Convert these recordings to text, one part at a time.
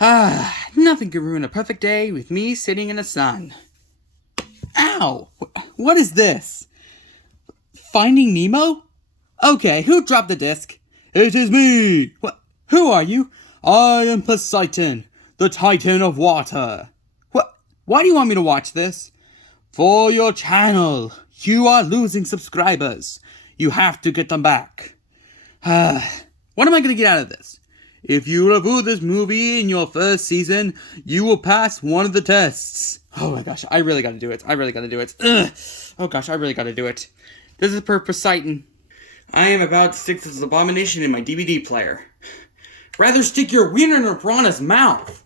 Nothing could ruin a perfect day with me sitting in the sun. Ow! What is this? Finding Nemo? Okay, who dropped the disc? It is me! What? Who are you? I am Poseidon, the Titan of Water. What? Why do you want me to watch this? For your channel. You are losing subscribers. You have to get them back. What am I going to get out of this? If you review this movie in your first season, you will pass one of the tests. Oh my gosh, I really gotta do it. Ugh. Oh gosh, I really gotta do it. This is per Poseidon. I am about to stick this abomination in my DVD player. Rather stick your wiener in a piranha's mouth.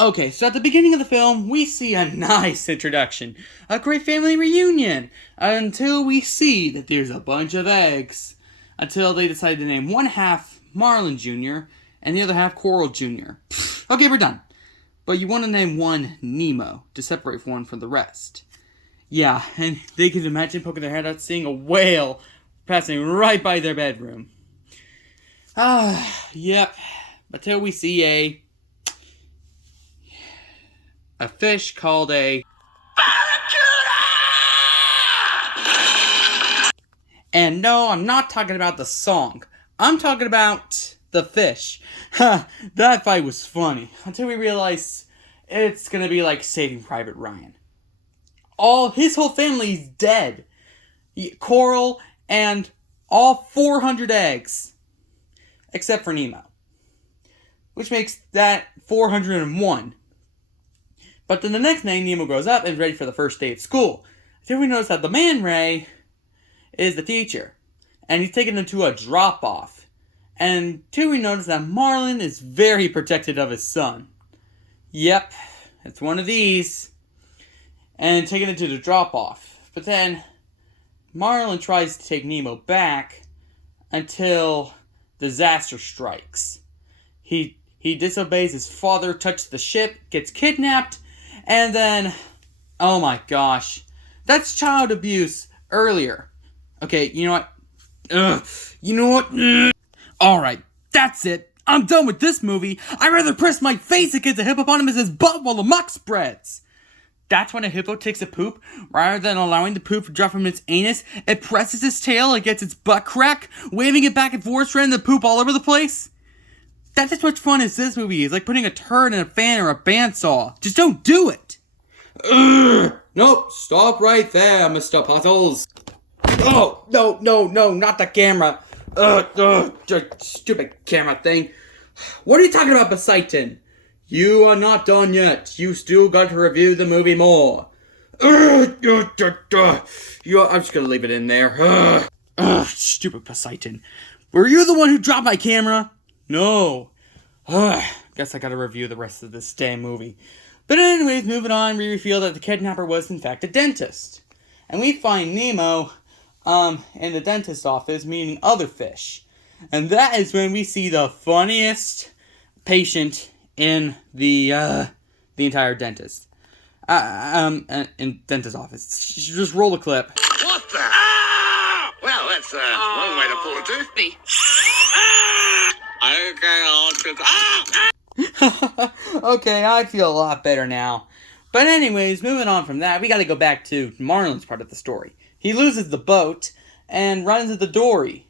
Okay, so at the beginning of the film, we see a nice introduction. A great family reunion. Until we see that there's a bunch of eggs. Until they decide to name one half Marlin Jr. and the other half Coral Jr. Okay, we're done. But you want to name one Nemo to separate one from the rest. Yeah, and they can imagine poking their head out seeing a whale passing right by their bedroom. Yep. Until we see a fish called a And no, I'm not talking about the song. I'm talking about the fish. That fight was funny. Until we realize it's gonna be like Saving Private Ryan. His whole family's dead. Coral and all 400 eggs. Except for Nemo. Which makes that 401. But then the next day, Nemo grows up and is ready for the first day at school. Until we notice that the man Ray is the teacher. And he's taken him to a drop-off. And till we notice that Marlin is very protective of his son. Yep, it's one of these. And taking him to the drop-off. But then, Marlin tries to take Nemo back until disaster strikes. He disobeys his father, touches the ship, gets kidnapped, and then, oh my gosh, that's child abuse earlier. Okay, you know what? Alright, that's it. I'm done with this movie. I'd rather press my face against a hippopotamus's butt while the muck spreads. That's when a hippo takes a poop. Rather than allowing the poop to drop from its anus, it presses its tail against its butt crack, waving it back and forth, spreading the poop all over the place. That's as much fun as this movie is, like putting a turd in a fan or a bandsaw. Just don't do it! Nope, stop right there, Mr. Puzzles. Oh, no, not the camera. Stupid camera thing. What are you talking about, Poseidon? You are not done yet. You still got to review the movie more. I'm just gonna leave it in there. Stupid Poseidon. Were you the one who dropped my camera? No. Guess I gotta review the rest of this damn movie. But anyways, moving on, we reveal that the kidnapper was in fact a dentist. And we find Nemo, in the dentist's office meeting other fish. And that is when we see the funniest patient in the entire dentist. In dentist's office. Just roll the clip. What the? Well, that's one way to pull a tooth. Me. Okay, I feel a lot better now. But anyways, moving on from that, we gotta go back to Marlin's part of the story. He loses the boat and runs into Dory.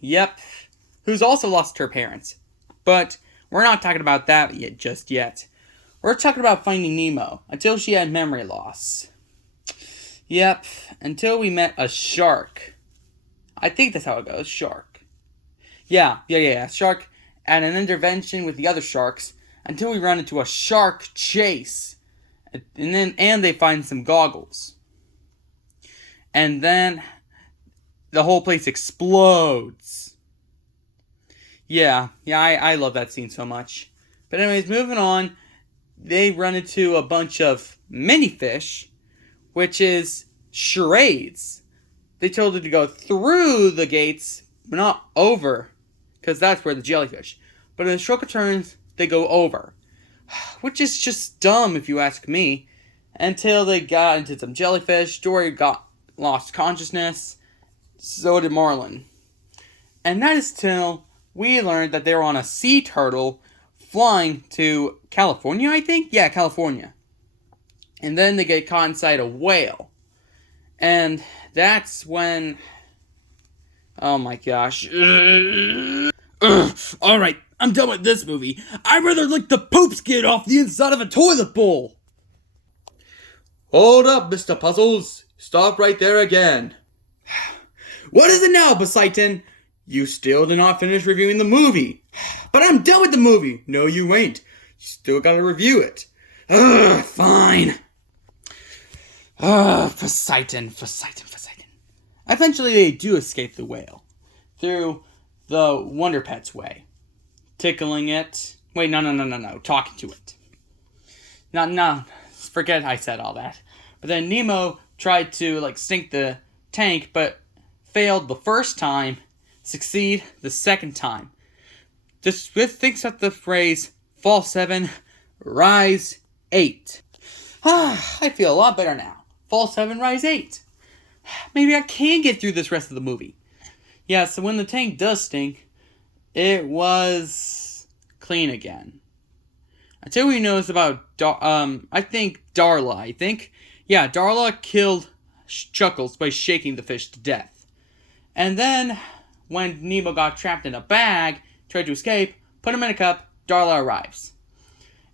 Yep. Who's also lost her parents. But we're not talking about that just yet. We're talking about finding Nemo until she had memory loss. Yep. Until we met a shark. I think that's how it goes. Shark. Yeah. Shark at an intervention with the other sharks until we run into a shark chase. And they find some goggles. And then the whole place explodes. Yeah, I love that scene so much. But anyways, moving on, they run into a bunch of mini fish, which is charades. They told her to go through the gates, but not over, because that's where the jellyfish. But in the stroke of turns, they go over. Which is just dumb, if you ask me. Until they got into some jellyfish, Dory lost consciousness, so did Marlin. And that is till we learned that they were on a sea turtle flying to California, I think? Yeah, California. And then they get caught inside a whale. And that's when... Oh my gosh. Alright, I'm done with this movie. I'd rather lick the poop skid off the inside of a toilet bowl. Hold up, Mr. Puzzles. Stop right there again. What is it now, Poseidon? You still did not finish reviewing the movie. But I'm done with the movie. No, you ain't. You still gotta review it. Fine. Poseidon. Eventually they do escape the whale. Through the Wonder Pet's way. Tickling it. Wait, no. Talking to it. No. Forget I said all that. But then Nemo tried to, sink the tank, but failed the first time. Succeed the second time. This thinks up the phrase, fall 7, rise 8. I feel a lot better now. Fall 7, rise 8. Maybe I can get through this rest of the movie. Yeah, so when the tank does stink, it was clean again. Until we know it's about, Darla, Yeah, Darla killed Chuckles by shaking the fish to death. And then, when Nemo got trapped in a bag, tried to escape, put him in a cup, Darla arrives.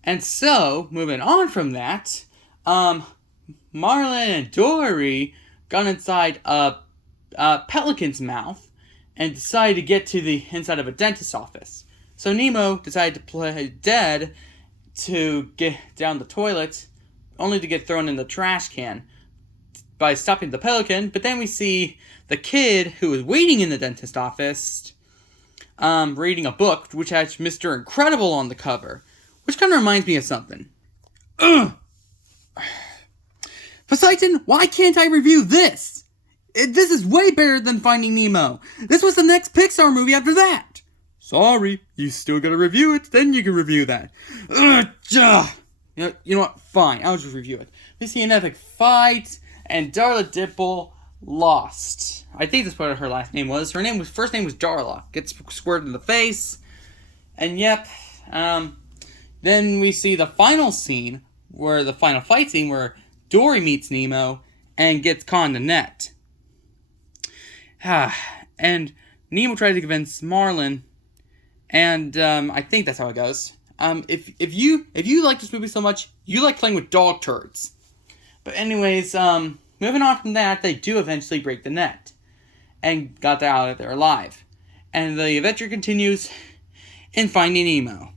And so, moving on from that, Marlin and Dory got inside a pelican's mouth and decided to get to the inside of a dentist's office. So Nemo decided to play dead to get down the toilet, only to get thrown in the trash can by stopping the pelican. But then we see the kid who was waiting in the dentist's office reading a book which has Mr. Incredible on the cover, which kind of reminds me of something. Poseidon, why can't I review this? This is way better than Finding Nemo. This was the next Pixar movie after that. Sorry, you still gotta review it, then you can review that. You know what? Fine, I'll just review it. We see an epic fight, and Darla Dimple lost. I think that's what her last name was. First name was Darla. Gets squirted in the face. And yep, then we see the final scene, the final fight scene, where Dory meets Nemo and gets caught in the net. And Nemo tries to convince Marlin, and I think that's how it goes. If you like this movie so much, you like playing with dog turds. But anyways, moving on from that, they do eventually break the net and got out of there alive. And the adventure continues in Finding Nemo.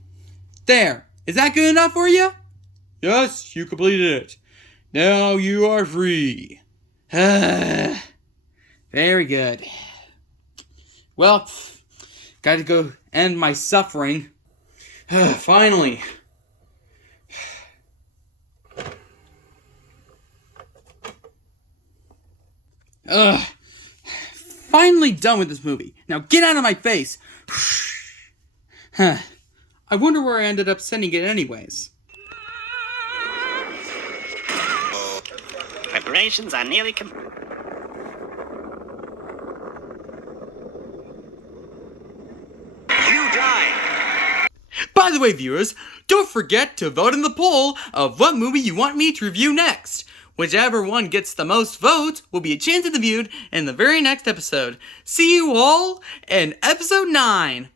There, is that good enough for you? Yes, you completed it. Now you are free. Very good. Well, gotta go end my suffering. Finally. Finally done with this movie. Now get out of my face. I wonder where I ended up sending it anyways. Preparations are nearly complete. By the way, viewers, don't forget to vote in the poll of what movie you want me to review next. Whichever one gets the most votes will be a chance to be viewed in the very next episode. See you all in episode 9.